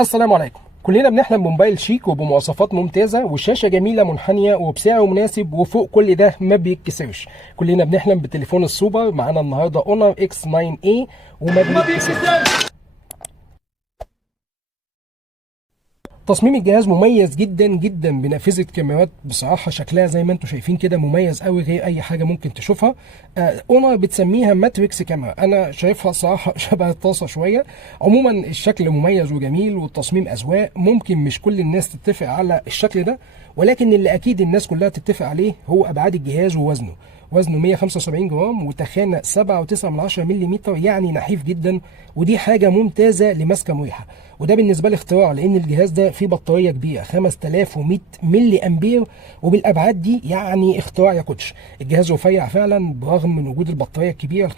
السلام عليكم. كلنا بنحلم بموبايل شيك وبمواصفات ممتازة وشاشة جميلة منحنية وبسعر مناسب، وفوق كل ده ما بيتكسرش. كلنا بنحلم بتليفون السوبر. معانا النهارده اونر اكس 9A وما بيتكسرش. تصميم الجهاز مميز جدا جدا بنافذه كاميرات، بصراحه شكلها زي ما انتم شايفين كده مميز قوي، غير اي حاجه ممكن تشوفها. اونر بتسميها ماتريكس كاميرا، انا شايفها صراحه شبه الطاسه شويه. عموما الشكل مميز وجميل والتصميم اذواق، ممكن مش كل الناس تتفق على الشكل ده، ولكن اللي اكيد الناس كلها تتفق عليه هو ابعاد الجهاز ووزنه. وزنه 175 جرام وتخانه 7.9 ملم، يعني نحيف جدا، ودي حاجه ممتازه لمسكه مريحه. وده بالنسبه لي اختراع، لان الجهاز ده فيه بطاريه كبيره 5100 ملي امبير، وبالابعاد دي يعني اختراع يا كوتش. الجهاز رفيع فعلا برغم من وجود البطاريه الكبيره.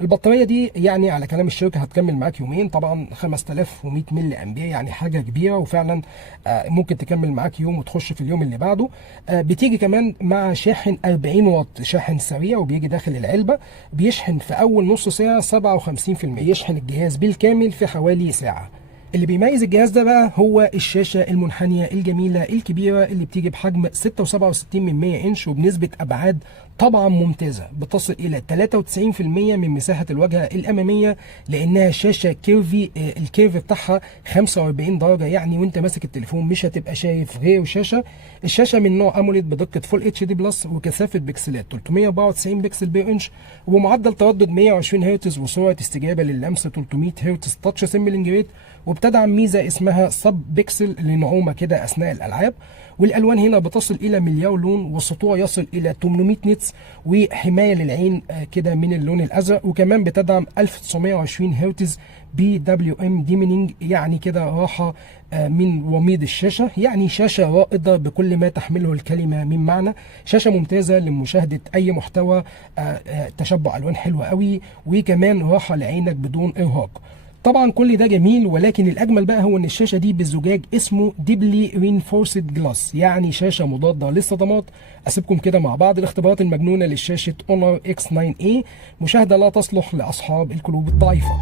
البطاريه دي يعني على كلام الشركه هتكمل معاك يومين. طبعا 5100 ملي امبير يعني حاجه كبيره، وفعلا ممكن تكمل معاك يوم وتخش في اليوم اللي بعده. بتيجي كمان مع شاحن 40 واط، شاحن سريع وبيجي داخل العلبه، بيشحن في اول نص ساعه 57%، يشحن الجهاز بالكامل في حوالي ساعه. اللي بيميز الجهاز ده بقى هو الشاشة المنحنية الجميلة الكبيرة اللي بتيجي بحجم 6.67 انش، وبنسبة أبعاد طبعا ممتازة بتصل إلى 93% من مساحة الواجهة الأمامية، لأنها شاشة كيرفي. الكيرف بتاعها 45 درجة، يعني وأنت ماسك التليفون مش هتبقى شايف غير شاشة. الشاشة من نوع أموليد بدقة فول اتش دي بلس، وكثافة بكسلات 394 بكسل بير انش، ومعدل تردد 120 هرتز، وسرعة استجابة لللمس 300 هرتز تاتش سيمبلنج ريت، وبتدعم ميزه اسمها سب بيكسل لنعومه كده اثناء الالعاب. والالوان هنا بتصل الى مليار لون، والسطوع يصل الى 800 نيتس، وحمايه للعين كده من اللون الازرق. وكمان بتدعم 1920 هرتز بي دبليو ام ديمينينج، يعني كده راحه من وميض الشاشه. يعني شاشه رائده بكل ما تحمله الكلمه من معنى. شاشه ممتازه لمشاهده اي محتوى، تشبع الوان حلوه قوي، وكمان راحه لعينك بدون ارهاق. طبعا كل ده جميل، ولكن الاجمل بقى هو ان الشاشه دي بالزجاج اسمه ديبلي رينفورسد جلاس، يعني شاشه مضاده للصدمات. اسيبكم كده مع بعض الاختبارات المجنونه للشاشه اونر اكس 9A، مشاهده لا تصلح لاصحاب القلوب الضعيفه.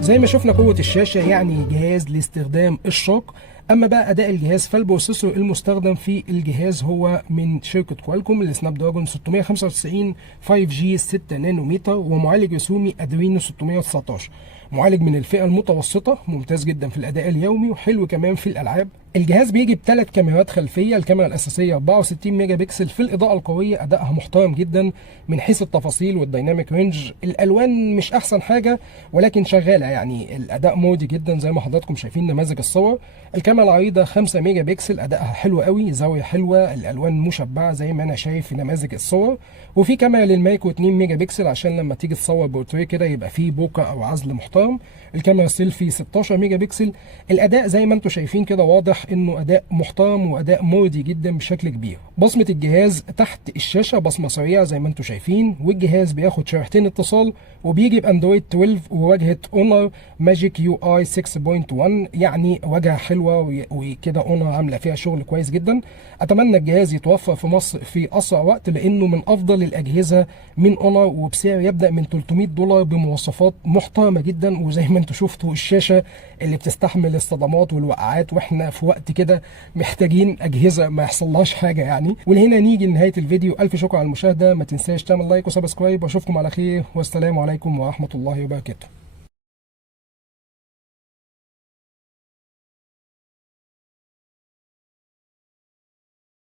زي ما شفنا قوة الشاشة يعني جهاز لاستخدام الشاق. اما بقى اداء الجهاز، فالبروسيسور المستخدم في الجهاز هو من شركة كوالكوم، السناب دراجون 695 5G 6 نانومتر، ومعالج رسومي ادرينو 619. معالج من الفئة المتوسطة، ممتاز جدا في الاداء اليومي وحلو كمان في الالعاب. الجهاز بيجي بثلاث كاميرات خلفيه، الكاميرا الاساسيه 64 ميجا بكسل، في الاضاءه القويه ادائها محترم جدا من حيث التفاصيل والديناميك رينج. الالوان مش احسن حاجه ولكن شغاله، يعني الاداء مرضي جدا زي ما حضراتكم شايفين نماذج الصور. الكاميرا العريضه 5 ميجا بكسل، ادائها حلو قوي، زاويه حلوه، الالوان مشبعه زي ما انا شايف في نماذج الصور. وفي كاميرا للمايكرو 2 ميجا بكسل عشان لما تيجي تصور بورتريه كده يبقى فيه بوكا او عزل محترم. الكاميرا السيلفي 16 ميجا بكسل. الاداء زي ما انتم شايفين كده واضح انه اداء محترم واداء مرضي جدا بشكل كبير. بصمه الجهاز تحت الشاشه بصمه سريعه زي ما انتم شايفين، والجهاز بياخد شريحتين اتصال، وبيجي باندرويد 12 وواجهه اونر ماجيك يو اي 6.1، يعني واجهه حلوه وكده اونر عامله فيها شغل كويس جدا. اتمنى الجهاز يتوفر في مصر في اسرع وقت، لانه من افضل الاجهزه من اونر، وبسعر يبدا من $300 بمواصفات محترمه جدا. وزي ما انتم شفتوا الشاشه اللي بتستحمل الصدمات والوقعات، واحنا في وقت كده محتاجين اجهزه ما يحصلهاش حاجه يعني. ولهنا نيجي لنهايه الفيديو. الف شكر على المشاهده، ما تنساش تعمل لايك وسبسكرايب، واشوفكم على خير، والسلام عليكم ورحمه الله وبركاته.